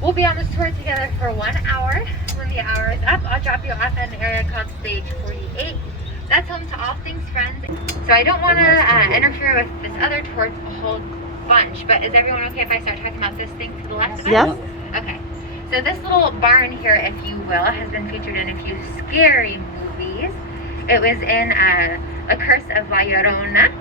We'll be on this tour together for 1 hour. When the hour is up, I'll drop you off at an area called Stage 48. That's home to All Things Friends. So I don't want to interfere with this other tour a whole bunch, but is everyone okay if I start talking about this thing to the left of us? Yes. Okay. So this little barn here, if you will, has been featured in a few scary movies. It was in A Curse of La Llorona,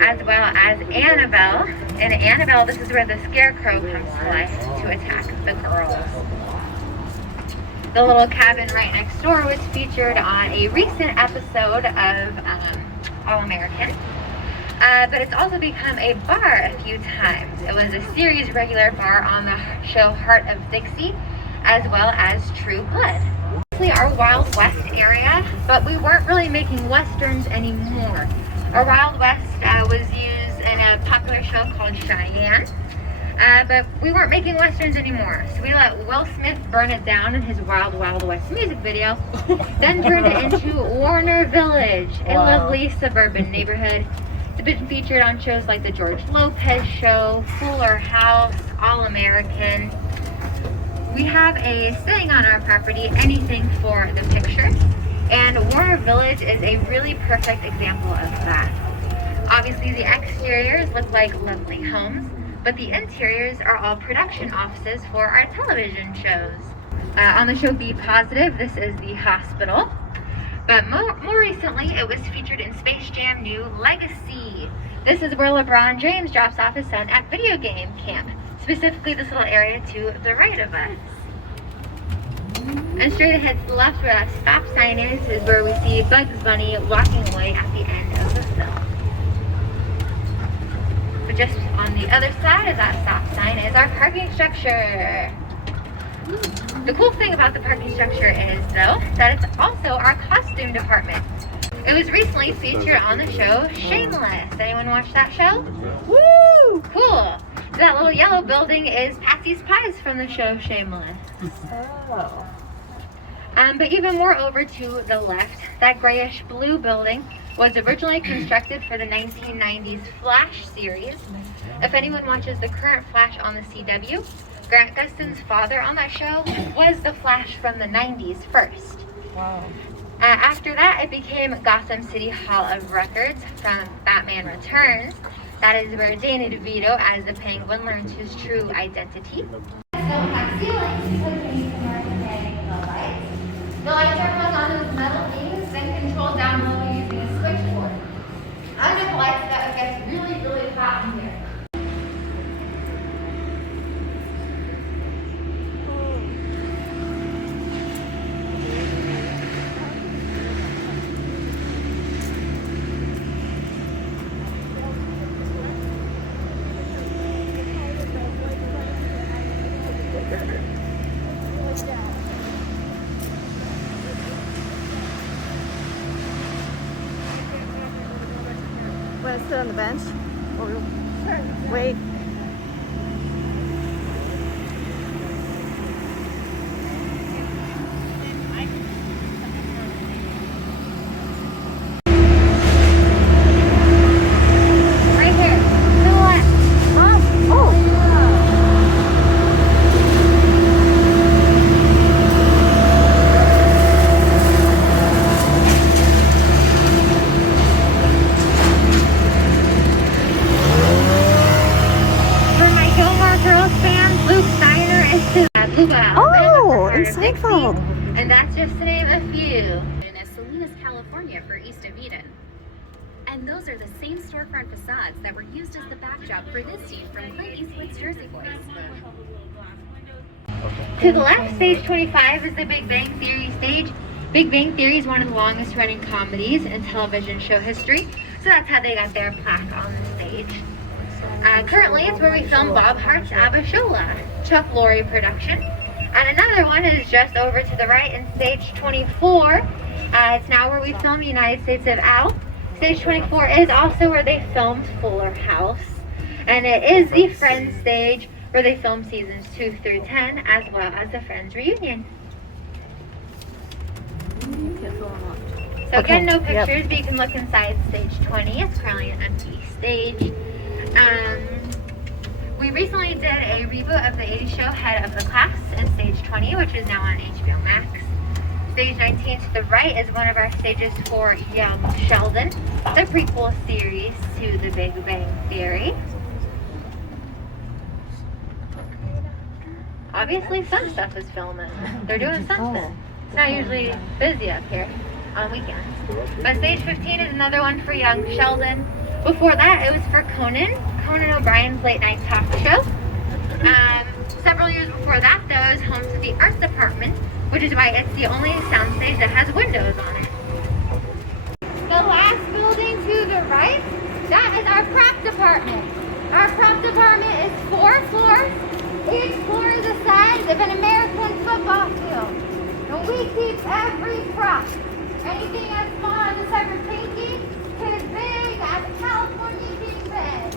as well as Annabelle. In Annabelle, this is where the scarecrow comes to life to attack the girls. The little cabin right next door was featured on a recent episode of All American. But it's also become a bar a few times. It was a series regular bar on the show Heart of Dixie, as well as True Blood. Mostly our Wild West area, but we weren't really making westerns anymore. Our Wild West was used in a popular show called Cheyenne, but we weren't making westerns anymore. So we let Will Smith burn it down in his Wild Wild West music video, then turned it into Warner Village, a lovely suburban neighborhood. It's been featured on shows like The George Lopez Show, Fuller House, All American. We have a saying on our property, anything for the picture, and Warner Village is a really perfect example of that. Obviously the exteriors look like lovely homes, but the interiors are all production offices for our television shows. On the show Be Positive, this is the hospital. But more recently, it was featured in Space Jam New Legacy. This is where LeBron James drops off his son at video game camp. Specifically this little area to the right of us. And straight ahead to the left where that stop sign is where we see Bugs Bunny walking away at the end of the film. But just on the other side of that stop sign is our parking structure. The cool thing about the parking structure is, though, that it's also our costume department. It was recently featured on the show Shameless. Anyone watch that show? Woo! Cool. That little yellow building is Patsy's Pies from the show Shameless. Oh. But even more over to the left, that grayish blue building was originally constructed for the 1990s Flash series. If anyone watches the current Flash on the CW, Grant Gustin's father on that show was the Flash from the 90s first. Wow. After that, it became Gotham City Hall of Records from Batman Returns. That is where Danny DeVito as the Penguin learns his true identity. Still have ceilings because we need to learn the lights. The lights are hung on those metal beams, then controlled down low using a switchboard. Under the lights, that gets really, really hot in here. Want to sit on the bench? Or wait? Right here, to the left. For my Gilmore Girls fans, Luke Steiner is to Luba. Oh, in Seinfeld. And that's just to name a few. In Salinas, California for East of Eden. And those are the same storefront facades that were used as the backdrop for this scene from Clint Eastwood's Jersey Boys. To the left, stage 25 is the Big Bang Theory stage. Big Bang Theory is one of the longest running comedies in television show history, so that's how they got their plaque on the stage. Currently, it's where we film Bob Hart's Abishola, Chuck Lorre production. And another one is just over to the right in stage 24. It's now where we film United States of Al. Stage 24 is also where they filmed Fuller House. And it is the Friends stage where they filmed seasons 2 through 10, as well as the Friends reunion. So again, no pictures, but you can look inside stage 20. It's currently an empty stage. We recently did a reboot of the 80s show Head of the Class in Stage 20, which is now on HBO Max. Stage 19 to the right is one of our stages for Young Sheldon, the prequel series to The Big Bang Theory. Obviously, some stuff is filming. They're doing something. It's not usually busy up here on weekends. But stage 15 is another one for Young Sheldon. Before that, it was for Conan O'Brien's late night talk show. Several years before that, though, it was home to the art department, which is why it's the only soundstage that has windows on it. The last building to the right, that is our prop department. Our prop department is 4 floors. Each floor is the size of an American football field. And we keep every prop. Anything as small as a separate pinky to as big as a California king bed.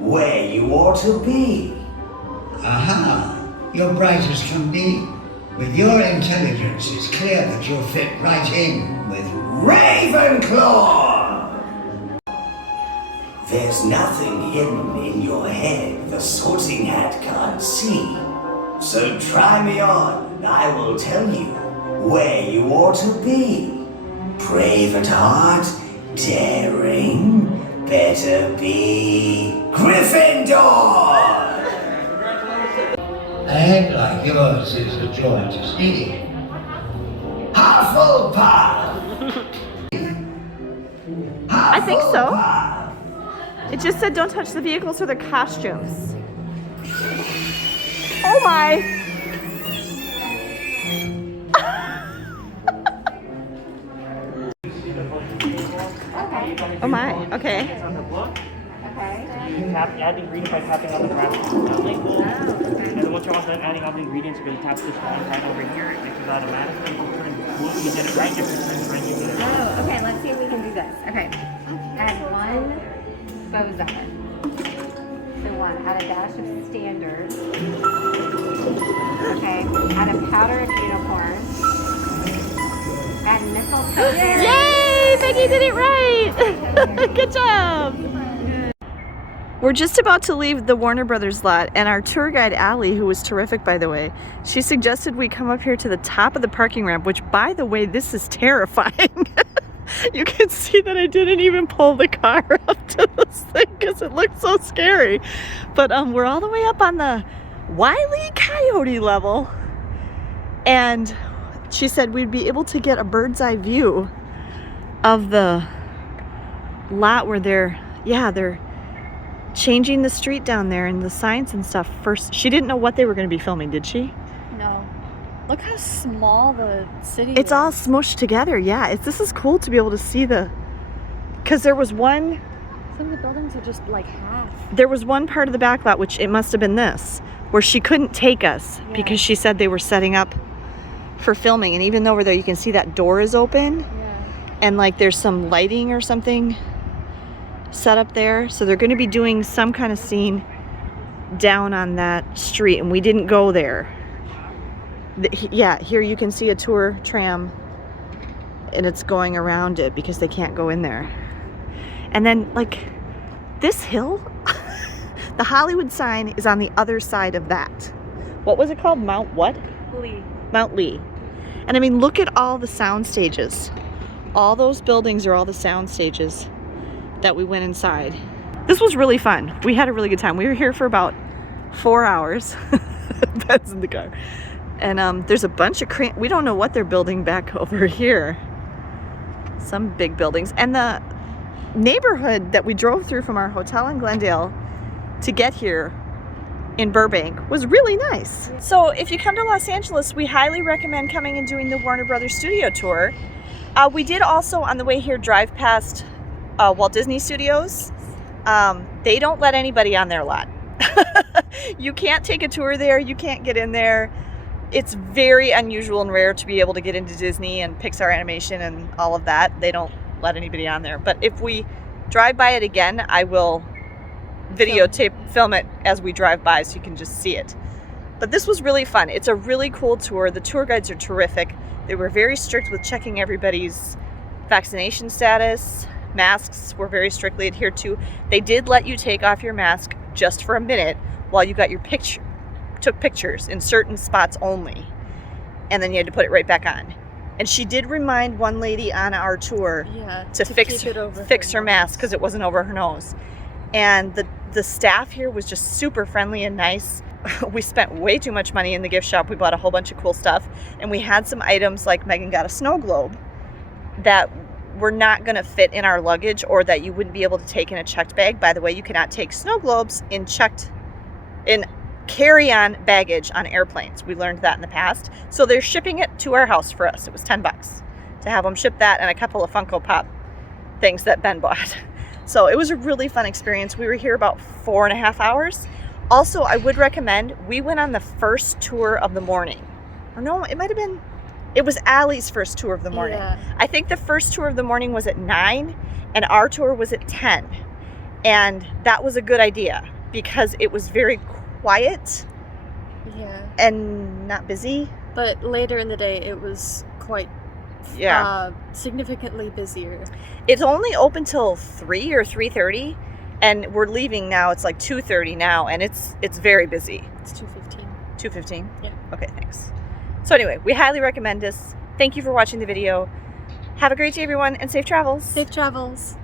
Where you ought to be. Aha! You're bright as can be. With your intelligence, it's clear that you'll fit right in with Ravenclaw! There's nothing hidden in your head the Sorting Hat can't see. So try me on, and I will tell you where you ought to be. Brave at heart, daring, better be Gryffindor! a head like yours is a joy to see. Hufflepuff! I think so. Hufflepuff! It just said don't touch the vehicles or the costumes. Oh my! Oh my, okay. Tap, add the ingredients by tapping on the brass label. And then once you're almost done adding all the ingredients, you're going to tap this one right over here. It mixes automatically. If you turn blue, you get it right. If you turn red, you get it right. Oh, okay, let's see if we can do this. Okay, add 1 Bozar. So 1, add a dash of standard. Okay, add a powder of unicorn. Add mistletoe. Yay! Becky did it right! Good job! We're just about to leave the Warner Brothers lot, and our tour guide, Allie, who was terrific, by the way, she suggested we come up here to the top of the parking ramp, which, by the way, this is terrifying. You can see that I didn't even pull the car up to this thing because it looked so scary. But we're all the way up on the Wile E. Coyote level, and she said we'd be able to get a bird's eye view of the lot where they're changing the street down there and the signs and stuff. First, she didn't know what they were going to be filming, did she? No. Look how small the city It's is. all smushed together. Yeah, this is cool to be able to see because there was one Some of the buildings are just like half. there was one part of the back lot, which it must have been this, where she couldn't take us because she said they were setting up for filming. And even over there, you can see that door is open. Yeah. and like there's some lighting or something set up there. So they're going to be doing some kind of scene down on that street, and we didn't go there. Yeah, here you can see a tour tram, and it's going around it because they can't go in there. And then like this hill, the Hollywood sign is on the other side of that. What was it called? Mount what? Lee. Mount Lee. And I mean, look at all the sound stages. All those buildings are all the sound stages that we went inside. This was really fun. We had a really good time. We were here for about 4 hours. Ben's in the car. And there's a bunch of we don't know what they're building back over here. Some big buildings. And the neighborhood that we drove through from our hotel in Glendale to get here in Burbank was really nice. So if you come to Los Angeles, we highly recommend coming and doing the Warner Brothers Studio Tour. We did also on the way here drive past Walt Disney Studios. They don't let anybody on their lot. You can't take a tour there, you can't get in there. It's very unusual and rare to be able to get into Disney and Pixar Animation and all of that. They don't let anybody on there. But if we drive by it again, I will film it as we drive by so you can just see it. But this was really fun. It's a really cool tour. The tour guides are terrific. They were very strict with checking everybody's vaccination status. Masks were very strictly adhered to. They did let you take off your mask just for a minute while you got your took pictures in certain spots only, and then you had to put it right back on. And she did remind one lady on our tour to fix her mask because it wasn't over her nose. And the staff here was just super friendly and nice. We spent way too much money in the gift shop. We bought a whole bunch of cool stuff, and we had some items like Megan got a snow globe that were not going to fit in our luggage, or that you wouldn't be able to take in a checked bag. By the way, you cannot take snow globes in carry-on baggage on airplanes. We learned that in the past. So they're shipping it to our house for us. It was $10 to have them ship that and a couple of Funko Pop things that Ben bought. So it was a really fun experience. We were here about 4.5 hours. Also, I would recommend, we went on the first tour of the morning. Or no, it was Allie's first tour of the morning. Yeah. I think the first tour of the morning was at 9 and our tour was at 10. And that was a good idea because it was very quiet and not busy. But later in the day, it was quite significantly busier. It's only open till 3 or 3:30, and we're leaving now. It's like 2:30 now, and it's very busy. It's 2:15. 2:15? Yeah. Okay, thanks. So anyway, we highly recommend this. Thank you for watching the video. Have a great day, everyone, and safe travels. Safe travels.